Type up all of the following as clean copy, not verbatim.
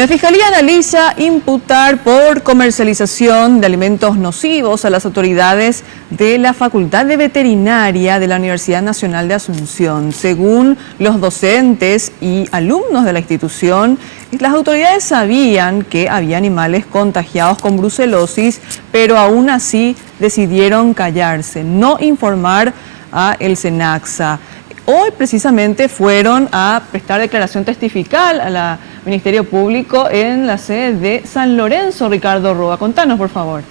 La Fiscalía analiza imputar por comercialización de alimentos nocivos a las autoridades de la Facultad de Veterinaria de la Universidad Nacional de Asunción. Según los docentes y alumnos de la institución, las autoridades sabían que había animales contagiados con brucelosis, pero aún así decidieron callarse, no informar a el SENACSA. Hoy precisamente fueron a prestar declaración testifical al Ministerio Público en la sede de San Lorenzo. Ricardo Roa, contanos por favor.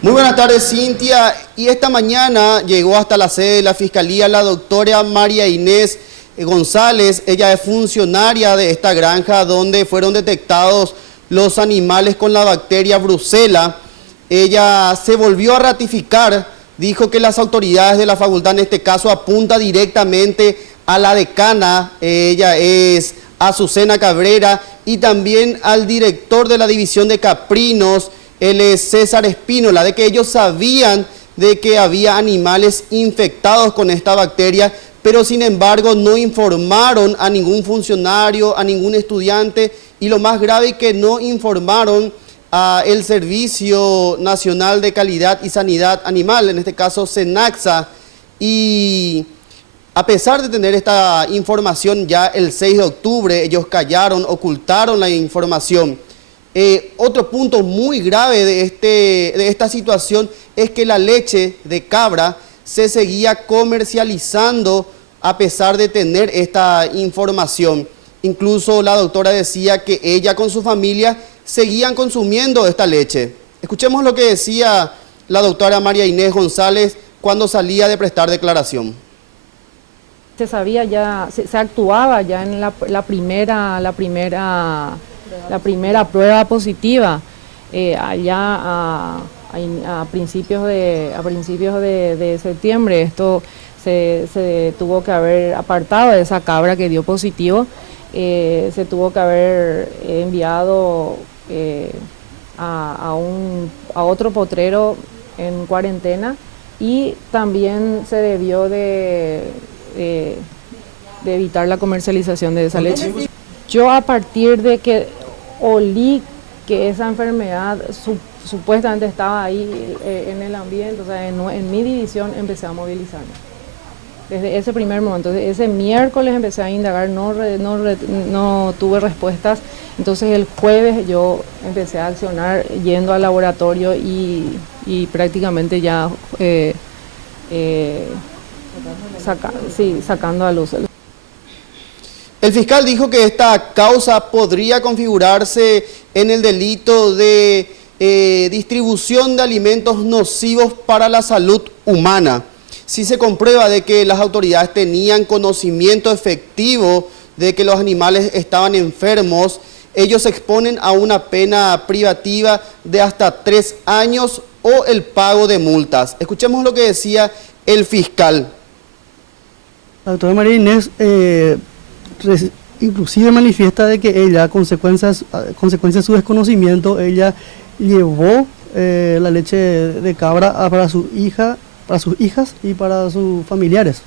Muy buenas tardes, Cintia. Y esta mañana llegó hasta la sede de la Fiscalía la doctora María Inés González. Ella es funcionaria de esta granja donde fueron detectados los animales con la bacteria Brucela. Ella se volvió a ratificar. Dijo que las autoridades de la facultad en este caso apunta directamente a la decana, ella es Azucena Cabrera, y también al director de la división de caprinos, él es César Espínola, de que ellos sabían de que había animales infectados con esta bacteria, pero sin embargo no informaron a ningún funcionario, a ningún estudiante, y lo más grave es que no informaron a el Servicio Nacional de Calidad y Sanidad Animal, en este caso SENACSA, y a pesar de tener esta información ya el 6 de octubre, ellos callaron, ocultaron la información. Otro punto muy grave de esta situación es que la leche de cabra se seguía comercializando a pesar de tener esta información. Incluso la doctora decía que ella con su familia seguían consumiendo esta leche. Escuchemos lo que decía la doctora María Inés González cuando salía de prestar declaración. Se sabía ya, se actuaba ya en la primera prueba positiva, allá a principios de septiembre. Esto se tuvo que haber apartado de esa cabra que dio positivo. Se tuvo que haber enviado a otro potrero en cuarentena, y también se debió de evitar la comercialización de esa leche. Yo, a partir de que olí que esa enfermedad supuestamente estaba ahí en el ambiente, o sea, en mi división, empecé a movilizarme. Desde ese primer momento, ese miércoles empecé a indagar, no tuve respuestas. Entonces el jueves yo empecé a accionar yendo al laboratorio y prácticamente ya sacando a luz. El fiscal dijo que esta causa podría configurarse en el delito de distribución de alimentos nocivos para la salud humana. Si se comprueba de que las autoridades tenían conocimiento efectivo de que los animales estaban enfermos, ellos se exponen a una pena privativa de hasta 3 años o el pago de multas. Escuchemos lo que decía el fiscal. La doctora María Inés inclusive manifiesta de que ella, a consecuencia de su desconocimiento, ella llevó la leche de cabra para su hija, para sus hijas y para sus familiares.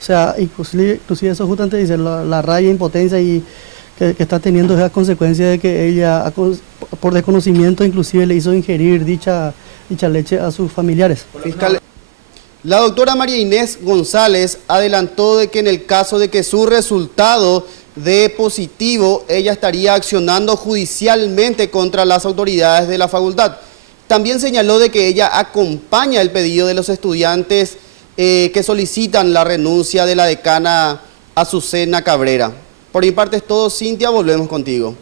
O sea, inclusive eso justamente dice la rabia, impotencia y que está teniendo esa consecuencia de que ella, por desconocimiento, inclusive le hizo ingerir dicha leche a sus familiares. Fiscal, la doctora María Inés González adelantó de que en el caso de que su resultado dé positivo, ella estaría accionando judicialmente contra las autoridades de la facultad. También señaló de que ella acompaña el pedido de los estudiantes que solicitan la renuncia de la decana Azucena Cabrera. Por mi parte es todo, Cintia, volvemos contigo.